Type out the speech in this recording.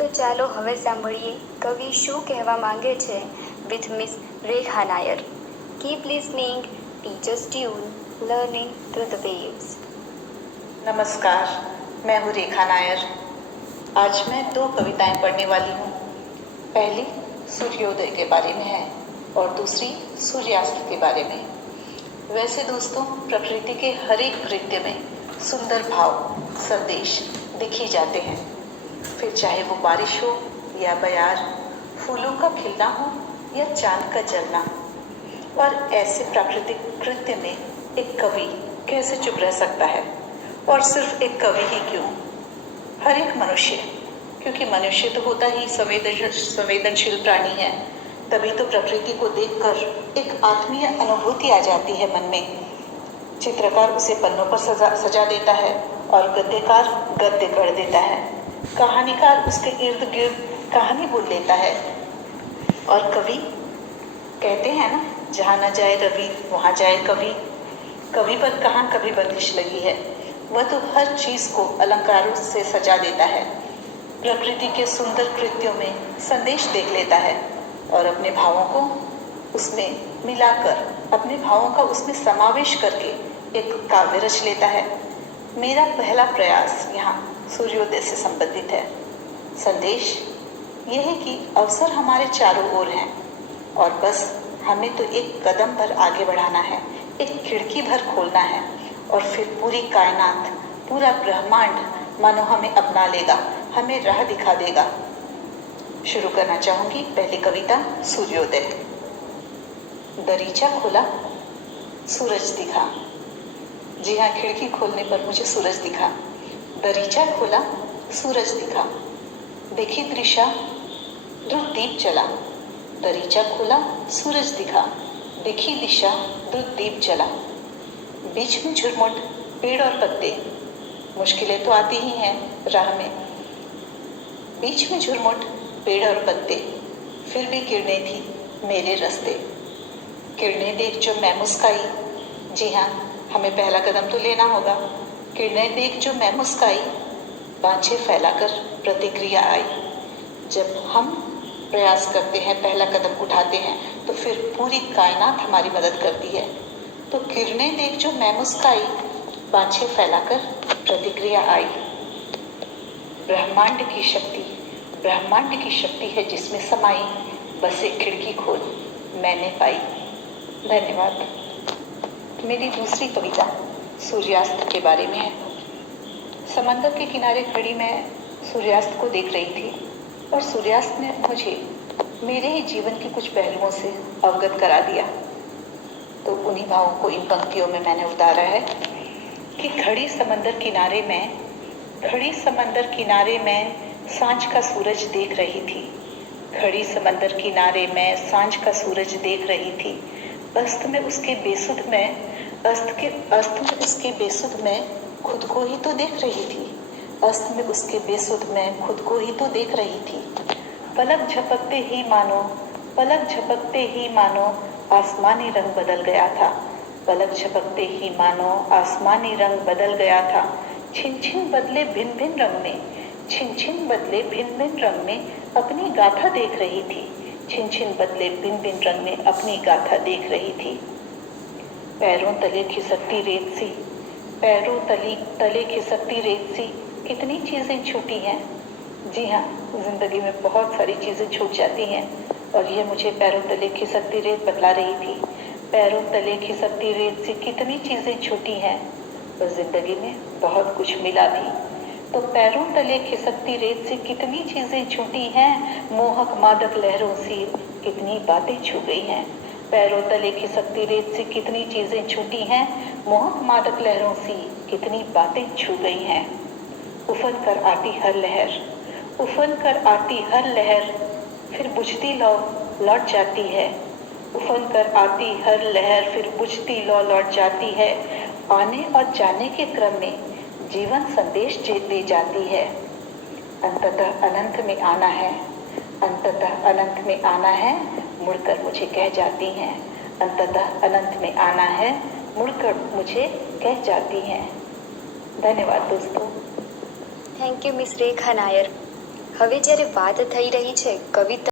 તો ચાલો હવે સાંભળીએ કવિ શું કહેવા માંગે છે with Miss Rekha Nair. Keep listening, teachers tune, learning through the waves. नमस्कार, मैं हूँ रेखा नायर. आज मैं 2 कविताएं पढ़ने वाली हूँ. पहली सूर्योदय के बारे में है और दूसरी सूर्यास्त के बारे में. वैसे दोस्तों, प्रकृति के हर एक कृत्य में सुंदर भाव, संदेश दिख ही जाते हैं. फिर चाहे वो बारिश हो या बयार, फूलों का खिलना हो या चांद का जलना. और ऐसे प्राकृतिक कृत्य में एक कवि कैसे चुप रह सकता है? और सिर्फ एक कवि ही क्यों, हर एक मनुष्य, क्योंकि मनुष्य तो होता ही संवेदनशील प्राणी है. तभी तो प्रकृति को देखकर एक आत्मीय अनुभूति आ जाती है मन में. चित्रकार उसे पन्नों पर सजा देता है और गद्यकार गद्य गढ़ देता है. कहानीकार उसके इर्द गिर्द कहानी बोल लेता है. और कवि, कहते हैं ना, जहाँ न जाए रवि वहाँ जाए कवि. कवि पर कहाँ कभी बंदिश लगी है? वह तो हर चीज को अलंकारों से सजा देता है. प्रकृति के सुंदर कृत्यों में संदेश देख लेता है और अपने भावों को उसमें मिलाकर, अपने भावों का उसमें समावेश करके एक काव्य रच लेता है. मेरा पहला प्रयास यहाँ सूर्योदय से संबंधित है. संदेश यह है कि अवसर हमारे चारों ओर हैं और बस हमें तो एक कदम भर आगे बढ़ाना है, एक खिड़की भर खोलना है और फिर पूरी कायनात, पूरा ब्रह्मांड मानो हमें अपना लेगा, हमें राह दिखा देगा. शुरू करना चाहूंगी पहली कविता सूर्योदय. दरीचा खोला, सूरज दिखा. जी हाँ, खिड़की खोलने पर मुझे सूरज दिखा. दरीचा खोला, सूरज दिखा. देखी दिशा, ध्रुव दीप जला. दरीचा खोला, सूरज दिखा. देखी दिशा, ध्रुव दीप जला. बीच में झुरमुट पेड़ और पत्ते. मुश्किलें तो आती ही हैं राह में. बीच में झुरमुट पेड़ और पत्ते, फिर भी किरणें थी मेरे रास्ते. किरणें देख जो मैं मुस्काई. जी हाँ, हमें पहला कदम तो लेना होगा. किरणें देख जो मैं मुस्काई, बाँछें फैलाकर प्रतिक्रिया आई. जब हम प्रयास करते हैं, पहला कदम उठाते हैं, तो फिर पूरी कायनात हमारी मदद करती है. तो किरणें देख जो मैं मुस्काई, बाँछें फैलाकर प्रतिक्रिया आई. ब्रह्मांड की शक्ति, ब्रह्मांड की शक्ति है जिसमें समाई, बस एक खिड़की खोल मैंने पाई. धन्यवाद. मेरी दूसरी कविता सूर्यास्त के बारे में है. समंदर के किनारे खड़ी मैं सूर्यास्त को देख रही थी और सूर्यास्त ने मुझे मेरे ही जीवन के कुछ पहलुओं से अवगत करा दिया. तो उन्हीं भावों को इन पंक्तियों में मैंने उतारा है कि खड़ी समंदर किनारे में सांझ का सूरज देख रही थी. खड़ी समंदर किनारे में सांझ का सूरज देख रही थी. अस्त में उसके बेसुध में खुद को ही तो देख रही थी. अस्त में उसके बेसुध में खुद को ही तो देख रही थी. पलक झपकते ही मानो आसमानी रंग बदल गया था. पलक झपकते ही मानो आसमानी रंग बदल गया था. छिन छिन बदले भिन्न भिन्न रंग में अपनी गाथा देख रही थी. छिन छिन बदले भिन्न भिन्न रंग में अपनी गाथा देख रही थी. पैरों तले खिसकती रेत सी कितनी चीज़ें छूटी हैं. जी हाँ, जिंदगी में बहुत सारी चीज़ें छूट जाती हैं और ये मुझे पैरों तले खिसकती रेत बतला रही थी. पैरों तले खिसकती रेत सी कितनी चीज़ें छूटी हैं और जिंदगी में बहुत कुछ मिला भी. तो पैरों तले खिसकती रेत से कितनी चीज़ें छूटी हैं, मोहक मादक लहरों सी कितनी बातें छू गई हैं. पैरों तले खिसकती रेत से कितनी चीज़ें छूटी हैं, मोहक मादक लहरों सी कितनी बातें छू गई हैं. उफल कर आती हर लहर फिर बुझती लौट जाती है. उफल कर आती हर लहर फिर बुझती लौट जाती है. आने और जाने के क्रम में जीवन संदेश दे जाती है. अंततः अनंत में आना है, मुड़कर मुझे कह जाती हैं. अंततः अनंत में आना है, मुड़कर मुझे कह जाती हैं. धन्यवाद दोस्तों. थैंक यू मिस रेखा नायर. હવે જ્યારે વાત થઈ રહી છે કવિતા